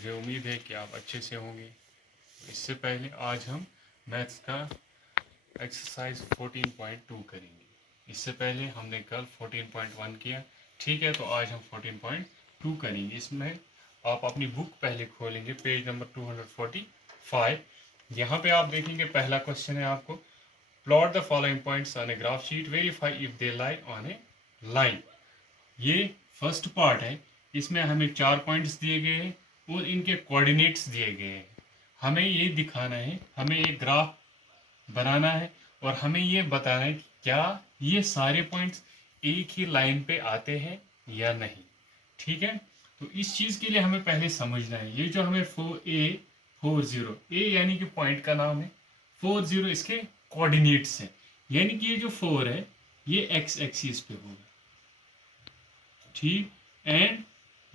मुझे उम्मीद है कि आप अच्छे से होंगे। इससे पहले आज हम मैथ्स का एक्सरसाइज 14.2 करेंगे। इससे पहले हमने कल 14.1 किया, ठीक है। तो आज हम 14.2 करेंगे। इसमें आप अपनी बुक पहले खोलेंगे, पेज नंबर 245। यहाँ पे आप देखेंगे पहला क्वेश्चन है आपको, plot the following points on a graph sheet, verify if they lie on A line. ये फर्स्ट पार्ट है। इसमें हमें 4 पॉइंट्स दिए गए हैं और इनके कोऑर्डिनेट्स दिए गए हैं। हमें ये दिखाना है, हमें एक ग्राफ बनाना है और हमें ये बताना है कि क्या ये सारे पॉइंट्स एक ही लाइन पे आते हैं या नहीं, ठीक है। तो इस चीज़ के लिए हमें पहले समझना है, ये जो हमें 4A 40 ए यानी कि पॉइंट का नाम है, 40 इसके कोऑर्डिनेट्स हैं, यानी कि ये जो 4 है ये एक्स एक्सिस पे होगा, ठीक। एंड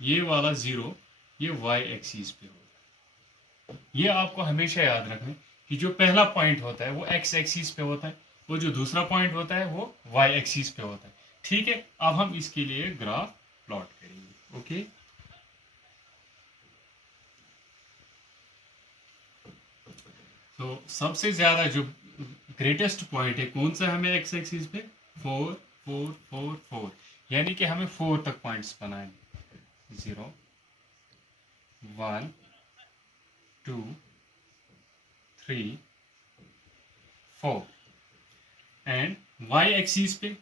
ये वाला 0 ये वाई एक्सिस पे होगा। ये आपको हमेशा याद रखना है कि जो पहला पॉइंट होता है वो एक्स एक्सिस पे होता है, वो जो दूसरा पॉइंट होता है वो वाई एक्सिस पे होता है, ठीक है। अब हम इसके लिए ग्राफ प्लॉट करेंगे, ओके। तो सबसे ज्यादा जो ग्रेटेस्ट पॉइंट है कौन सा हमें एक्स एक्सिस पे, 4 4 4 4, यानी कि हमें 4 तक पॉइंट्स बनाए, 0 1 2 3 4 एंड वाई एक्सिस पे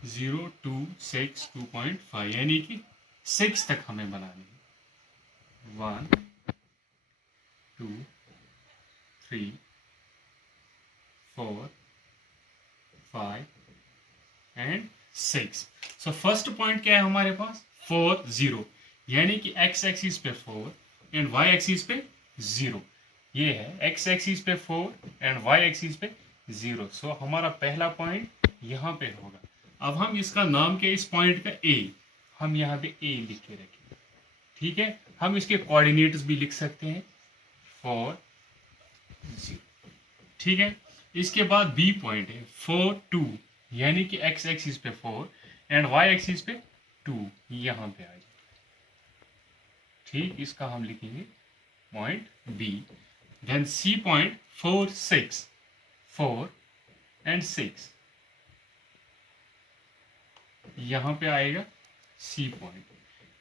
0 2 6 2.5, यानी कि 6 तक हमें बनानी है, 1 2 3 4 5 एंड 6। सो फर्स्ट पॉइंट क्या है हमारे पास, 4 0, यानी कि एक्स एक्सिस पे 4 एंड वाई एक्सिस पे 0। ये है एक्स एक्सिस पे 4 एंड वाई एक्सिस पे 0। सो हमारा पहला पॉइंट यहाँ पे होगा। अब हम इसका नाम क्या, इस पॉइंट का ए, हम यहाँ पे ए लिख के रखेंगे, ठीक है। हम इसके कोऑर्डिनेट्स भी लिख सकते हैं, 4 0, ठीक है। इसके बाद बी पॉइंट है 4 2, यानी कि एक्स एक्सिस पे 4 एंड वाई एक्सिस पे 2, यहाँ पे आ जाए, ठीक। इसका हम लिखेंगे point B. Then C point 4 6 4 and 6, यहाँ पे आएगा C point.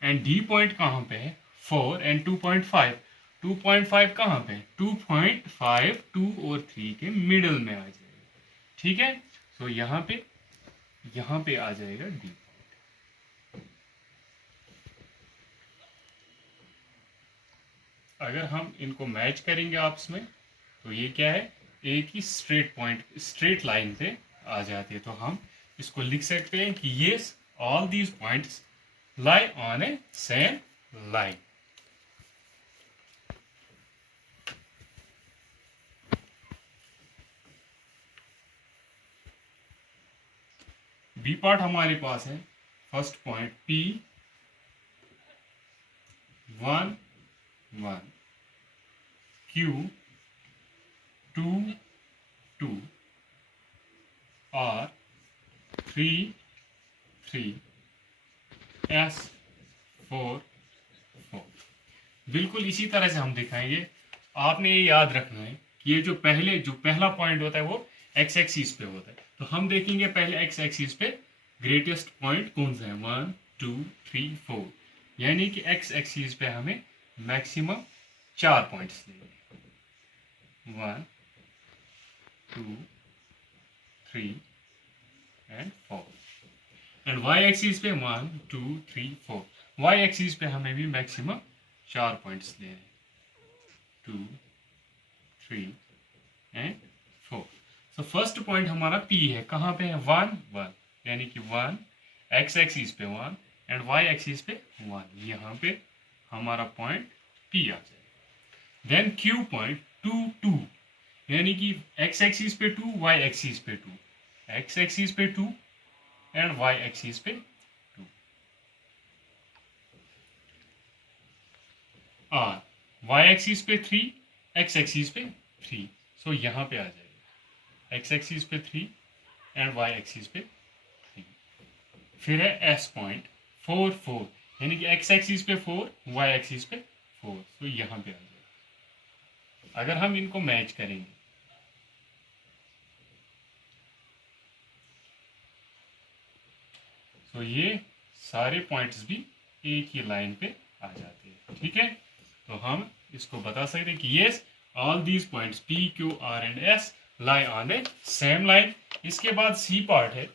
And D point कहाँ पे है, 4 एंड 2.5, 2.5 कहाँ पे है, 2.5 2 और 3 के मिडल में आ जाएगा, ठीक है। सो यहाँ पे आ जाएगा डी। अगर हम इनको मैच करेंगे आपस में तो ये क्या है, एक ही स्ट्रेट पॉइंट, स्ट्रेट लाइन पे आ जाती है। तो हम इसको लिख सकते हैं कि ये all these points lie on a same line. B part हमारे पास है, first point P 1 1 Q 2 2 R 3 3 S 4 4। बिल्कुल इसी तरह से हम दिखाएंगे। आपने ये याद रखना है कि ये जो पहला पॉइंट होता है वो एक्स एक्सिस पे होता है। तो हम देखेंगे पहले एक्स एक्सिस पे ग्रेटेस्ट पॉइंट कौन सा है, 1 2 3 4, यानी कि एक्स एक्सिस पे हमें मैक्सिमम 4 पॉइंट्स लेंगे, 1 2 3 एंड 4। एंड वाई एक्सिस पे 1 2 3 4, वाई एक्सिस पे हमें भी मैक्सिमम 4 पॉइंट्स लेने, 2 3 एंड 4। सो फर्स्ट पॉइंट हमारा P है, कहाँ पे है, 1 1, यानी कि 1 एक्स एक्सिस पे 1 एंड वाई एक्सिस पे 1, यहाँ पे हमारा पॉइंट P आ जाएगा। देन Q पॉइंट 2 2, यानी कि एक्स एक्सिस पे 2 वाई एक्सिस पे 2, एक्स एक्सिस पे 2 एंड वाई एक्सिस पे 2। R वाई एक्सिस पे 3 एक्स एक्सिस पे 3, सो यहाँ पे आ जाएगा एक्स एक्सिस पे 3 एंड वाई एक्सिस पे 3। फिर है S पॉइंट 4 4, यानी कि एक्स एक्सिस पे 4 वाई एक्सिस पे 4, तो यहाँ पे आ जाएगा अगर हम इनको मैच करेंगे। तो ये सारे पॉइंट्स भी एक ही लाइन पे आ जाते हैं। ठीक है, तो हम इसको बता सकते हैं कि yes all these points P Q R and S lie on a same line. इसके बाद सी पार्ट है,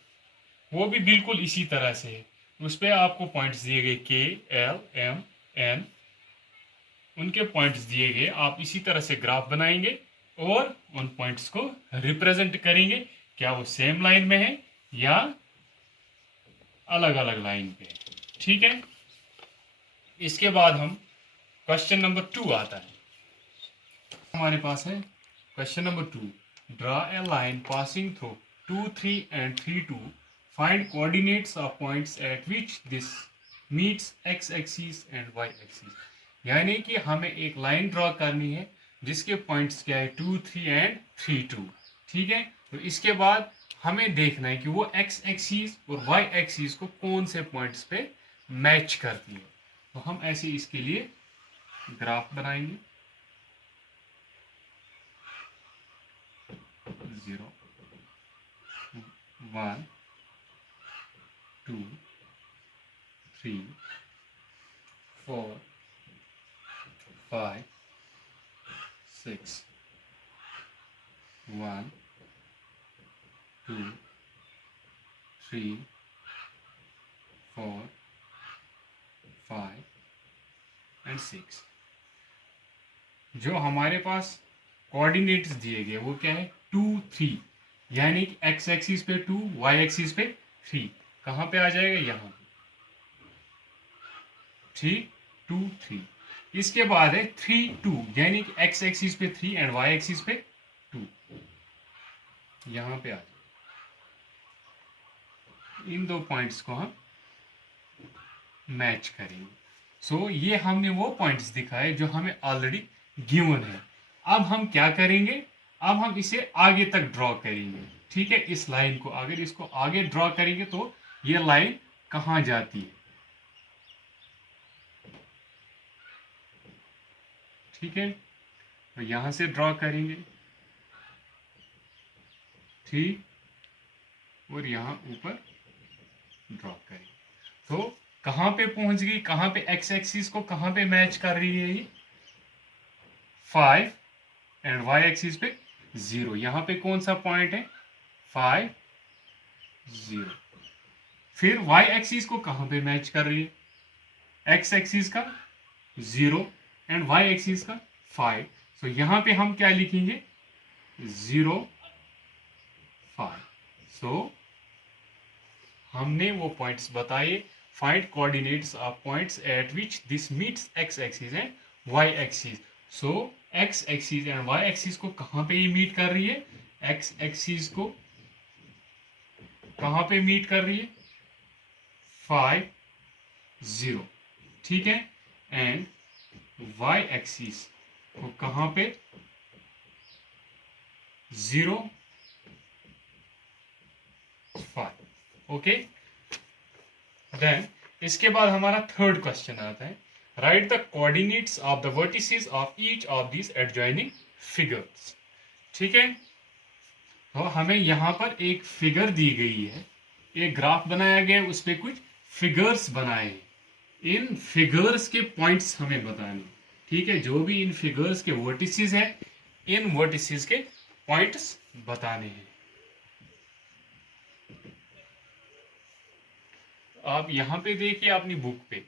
वो भी बिल्कुल इसी तरह से है। उस पर आपको पॉइंट्स दिए गए के एल एम एन, उनके पॉइंट्स दिए गए। आप इसी तरह से ग्राफ बनाएंगे और उन पॉइंट्स को रिप्रेजेंट करेंगे, क्या वो सेम लाइन में है या अलग अलग लाइन पे है। ठीक है, इसके बाद हम क्वेश्चन नंबर 2 आता है हमारे पास है। Question number 2, draw a line passing through 2 3 and 3 2, find coordinates of points at which this meets x axis and y axis. यानी कि हमें एक लाइन ड्रॉ करनी है जिसके पॉइंट्स क्या है 2 3 एंड 3 2। ठीक है, तो इसके बाद हमें देखना है कि वो एक्स एक्सिस और वाई एक्सिस को कौन से पॉइंट्स पे मैच करती है। तो हम ऐसे इसके लिए ग्राफ बनाएंगे। 0 1 2 3 4 5 6 1 2 3 4 5 एंड 6। जो हमारे पास कोऑर्डिनेट्स दिए गए वो क्या है 2 3, यानी कि एक्स एक्सिस पे 2, वाई एक्सिस पे 3। कहाँ पे आ जाएगा, यहाँ पे 3 2 3। इसके बाद है 3 2, यानी कि एक्स एक्सिस पे 3 एंड वाई एक्सिस पे 2, यहाँ पे आ जाएगा। इन दो पॉइंट्स को हम मैच करेंगे। सो ये हमने वो पॉइंट्स दिखाए जो हमें ऑलरेडी गिवन है। अब हम क्या करेंगे, अब हम इसे आगे तक ड्रॉ करेंगे। ठीक है, इस लाइन को अगर इसको आगे ड्रॉ करेंगे तो ये लाइन कहाँ जाती है। ठीक है, तो यहां से ड्रॉ करेंगे, ठीक, और यहां ऊपर ड्रॉ करेंगे। तो कहां पे पहुंच गई, कहां पे एक्स एक्सिस को कहां पे मैच कर रही है ये 5 एंड वाई एक्सिस पे 0। यहां पे कौन सा पॉइंट है 5 0। फिर वाई एक्सिस को कहां पे मैच कर रही है एक्स एक्सिस का 0 एंड वाई एक्सिस का 5। सो यहां पे हम क्या लिखेंगे 0 5। सो हमने वो पॉइंट्स बताए, find coordinates of points at which this meets x axis and y axis. So x axis and y axis को कहां पे ये मीट कर रही है, एक्स एक्सिस को कहां पे मीट कर रही है 5 0। ठीक है, एंड वाई एक्सिस को कहां पे 0 5। ओके, देन इसके बाद हमारा थर्ड क्वेश्चन आता है, right the coordinates of the vertices of each of this adjoining figures. ठीक है, तो हमें यहां पर एक फिगर दी गई है, एक ग्राफ बनाया गया है, उस पर कुछ फिगर्स बनाए हैं। इन फिगर्स के पॉइंट्स हमें बताने। ठीक है, जो भी इन फिगर्स के वर्टिसेस है, इन वर्टिसेस के पॉइंट्स बताने हैं। आप यहां पे देखिए अपनी बुक पे,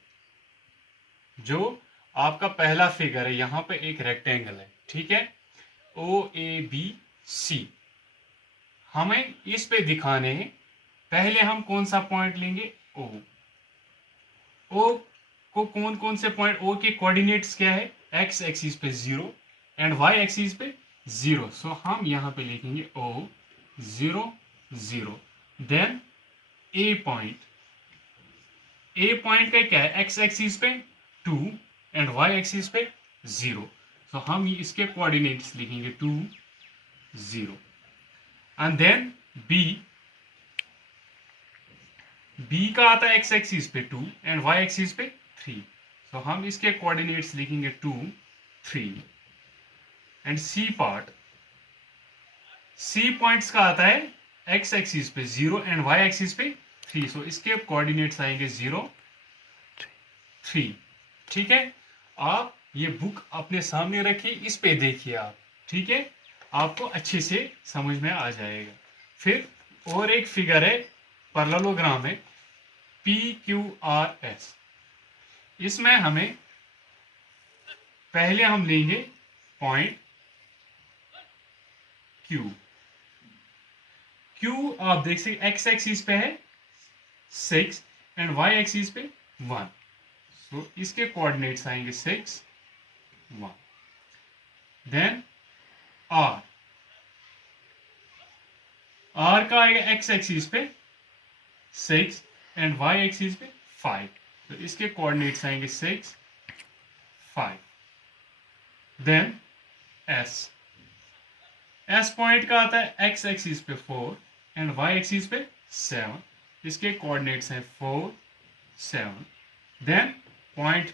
जो आपका पहला फिगर है, यहां पे एक रेक्टेंगल है। ठीक है, ओ ए बी सी हमें इस पे दिखाने हैं। पहले हम कौन सा पॉइंट लेंगे ओ। ओ को कौन कौन से पॉइंट, ओ के कोऑर्डिनेट्स क्या है एक्स एक्सिस पे 0 एंड वाई एक्सिस पे 0। सो हम यहां पे लिखेंगे ओ 0 0। देन ए पॉइंट, ए पॉइंट का क्या है एक्स एक्सिस पे 2 एंड वाई एक्सिस पे 0। सो हम इसके कोऑर्डिनेट्स लिखेंगे 2 0। एंड देन बी, बी का आता है एक्स एक्सिस पे 2 एंड वाई एक्सिस पे 3। सो हम इसके कोऑर्डिनेट्स लिखेंगे 2 3 एंड सी पॉइंट्स का आता है एक्स एक्सिस पे 0 एंड वाई एक्सिस पे 3। सो इसके कोऑर्डिनेट्स आएंगे 0 3। ठीक है, आप ये बुक अपने सामने रखिए, इस पे देखिए आप। ठीक है, आपको अच्छे से समझ में आ जाएगा। फिर और एक फिगर है पैरेललोग्राम है PQRS। इसमें हमें पहले हम लेंगे पॉइंट Q आप देख सकते एक्स एक्सिस पे है 6 एंड वाई एक्सिस पे 1। सो इसके कोऑर्डिनेट्स आएंगे 6 1। देन R का आएगा एक्स एक्सिस पे 6 एंड वाई एक्सिस पे 5। तो इसके कोऑर्डिनेट्स आएंगे 6 5। देन S पॉइंट का आता है एक्स एक्सिस पे 4 एंड वाई एक्सिस पे 7। इसके कोऑर्डिनेट्स हैं 4 7। देन पॉइंट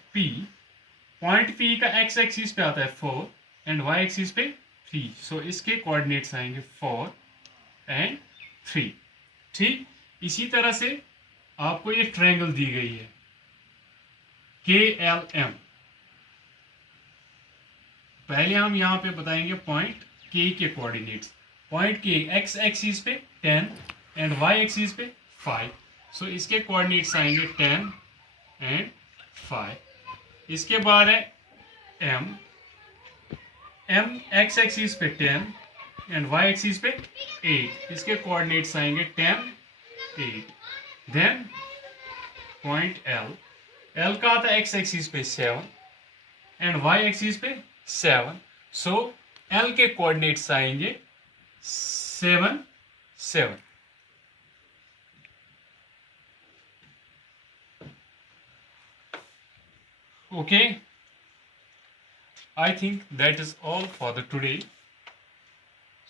P का एक्स एक्सिस पे आता है 4 एंड वाई एक्सिस पे 3। सो इसके कोऑर्डिनेट्स आएंगे 4 एंड 3। ठीक, इसी तरह से आपको ये ट्रायंगल दी गई है KLM। पहले हम यहां पे बताएंगे पॉइंट K के coordinates. Point K x axis पे 10 एंड वाई एक्सिस पे 5। सो इसके कोऑर्डिनेट्स आएंगे 10 एंड 5। इसके बाद है M एक्स एक्सिस पे 10 एंड वाई एक्सिस पे 8। इसके कोऑर्डिनेट्स आएंगे 10 8। देन पॉइंट L का आता है एक्स एक्सिस पे 7 एंड वाई एक्सिस पे 7। सो L के कोऑर्डिनेट्स आएंगे 7 7। Okay, I think that is all for the today.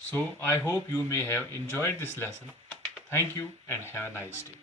So I hope you may have enjoyed this lesson. Thank you and have a nice day.